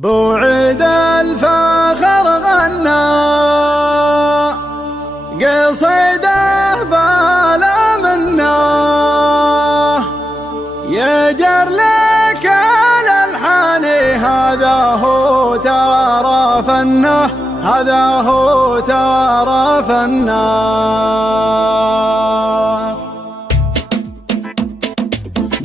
بوعد الفخر غنى قصيده بلا منا يجر لك الالحان هذا هو ترى فنه هذا هو ترى فنه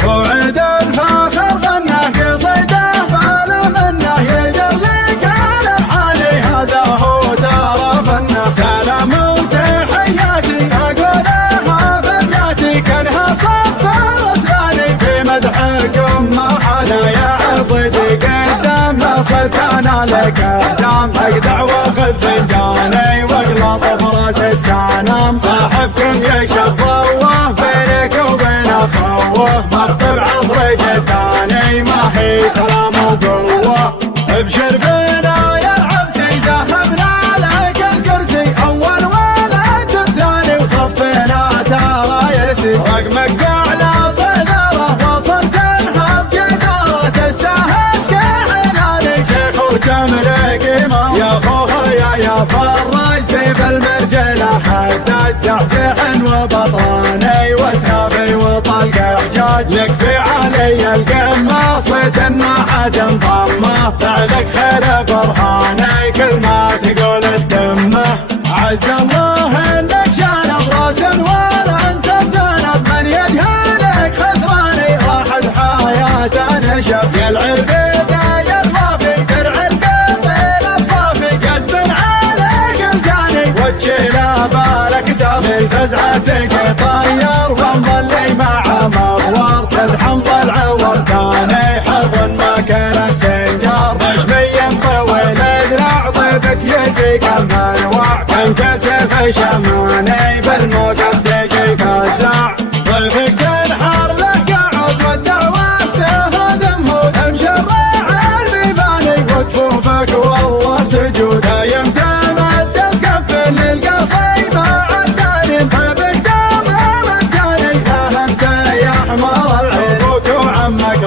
بوعد الفخر غنى قصيده بلا منه يجر لك الالحان هذا هو ترى فنه سلام وتحياتي اقولها فبياتي كانها صفر اسناني في مدحكم ما حدا يعضدي قدام وصلت انا لك احزام اقدع واخذ فنجاني واقلط براس السنام صاحبكم يا شبوه بينك وبين اخوه مرتب عصر جداني ما هي سلام وقوه ابشر بنا يا العبسي ذهبنا لك الكرسي اول ولد الثاني وصفنا ترى يرسي رقمك اعلى صدره وصلت انها بجداره تستاهل كحلالي شيخ وتملك امام يا خوها يا فرجتي بالمرجله حداد زحزح وبطاني واسنافي وطلق حجاج يكفي علي القماصة ما حد انضمه فعلك خير برهاني كل ما تقول الدمه عز الله انك شانب راس ولا انت بذنب من يدهلك خسراني راحت حياته نشب يا العربيده يا الوافي درع القلب الاطرافي قزم عليك الجاني وجه بالك دافي فزعتك طير ومضلي مع مغوار تلحم ضلع ورداني حر ما كان سنجار نجمي طويل ذراع ضيبك يجيك المنوع تنكسف شماني بالموقف تجيك الزع ضيفك تنحر له قعود والدعوة سهد مهود مشرع البيباني وكفوفك والله تجود دايم تمد الكف للقصي مع الداني حبك دام مكاني انت يا حمار العين ابوك وعمك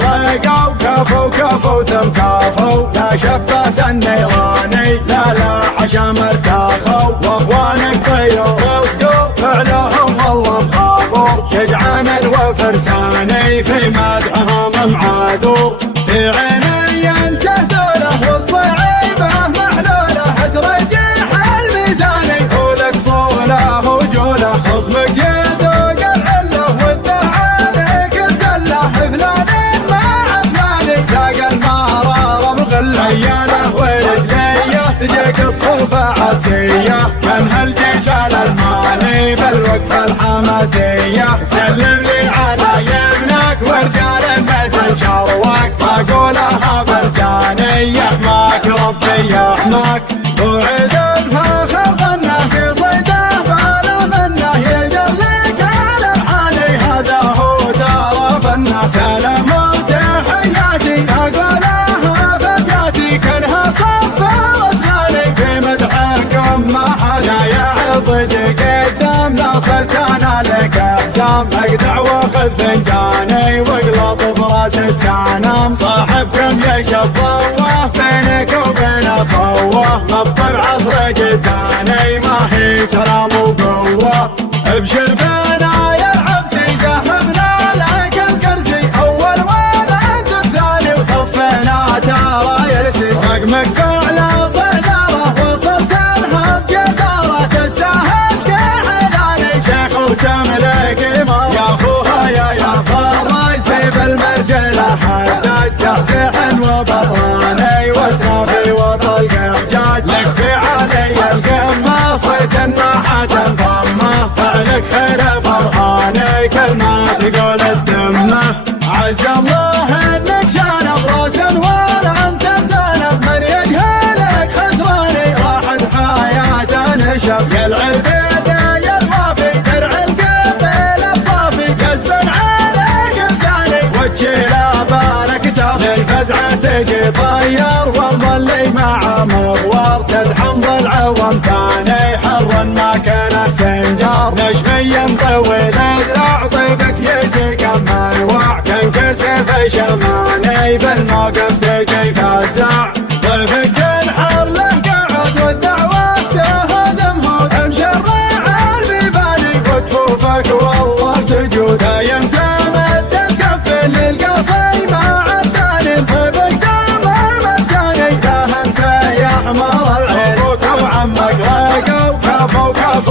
رقوا كفو ثم كفو لا شبت النيراني لا حشا مرتاخوا واخوانك طيور وسقوا فعلهم والله مخابور شجعان وفرساني في مدحهم معادور في عيني انت دوله والصعيبه محلوله ترجح الميزاني ولك صوله وجوله خصمك يذوق العله والدعاني كالزله فلان مع فلاني لاقى المراره بغله عياله ورجليه تجيك الصوفه عبسيه من هالجيش على الماني بالوقفه الحماسيه سلم لي على يمنك ورجال مثل شروك اقولها بلساني يحماك ربي يحماك وعد الفخر غنى في صيده بلا منه يجر لك الالحان هذا هو ترى فنه سلام وتحياتي اقولها فبياتي كانها صفر اسناني في مدحكم ما حدا يعضدي قدام وصلت انا لك احزام اقدع واخذ فنجاني واقلط براس السنام صاحبكم يا شبوه بينك وبين اخوه مبطل عصر جداني ما هي سلام وقوه ابشر بنا يا العبسي ذهبنا لك الكرسي اول ولد الثاني وصفنا ترى يرسي رقمك اعلى صدره وصلت انها بجداره تستاهل كحلالي شيخ وتملك امام يا خوها يا فرجتي بالمرجله حداد زحزح وبطاني واسنافي وطلق حجاج يكفي علي القماصة ما حد انضمه فعلك خير برهاني كل ما تقول الدمه عز الله انك شانب راس ولا انت بذنب من يجهلك خسراني راحت حياته نشب يا العربيده يا الوافي درع القلب الاطرافي قزم عليك الجاني وجه بالك تافي الفزعه تجي طير ومضلي مع مغوار تدحم ضلع وامتاني حر ما كان سنجار نجمي طويل ذراع ضيبك يجيك منوع تنكسف شماني بالموقف تجي فزع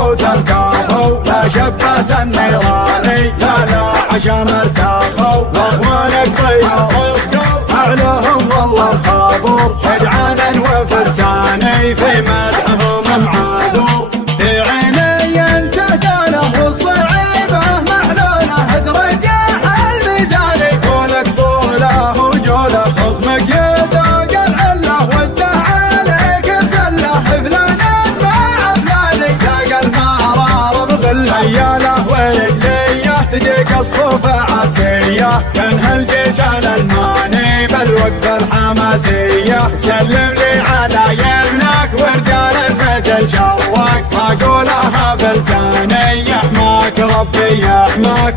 يفوت الكافو لا شبة النيراني لا عشا مرتاخو واخوانك طيار اسكو اعلاهم والله الخابور شجعانا وفرساني في مدحهم معاذور في عيني انت جاله والصعيبه محلوله ترجح الميزاني كونك صوله وجوله خصمك يذوق العله والتعاليك الزله فلان مع فلاني ذاق المرار بغله عياله ورجليه تجيك الصفوف عبسيه تنهى الجيش الالماني بالوقفه الحماسيه سلم لي على يمنك ورجال مثل شروك اقولها بلساني يحماك ربي يحماك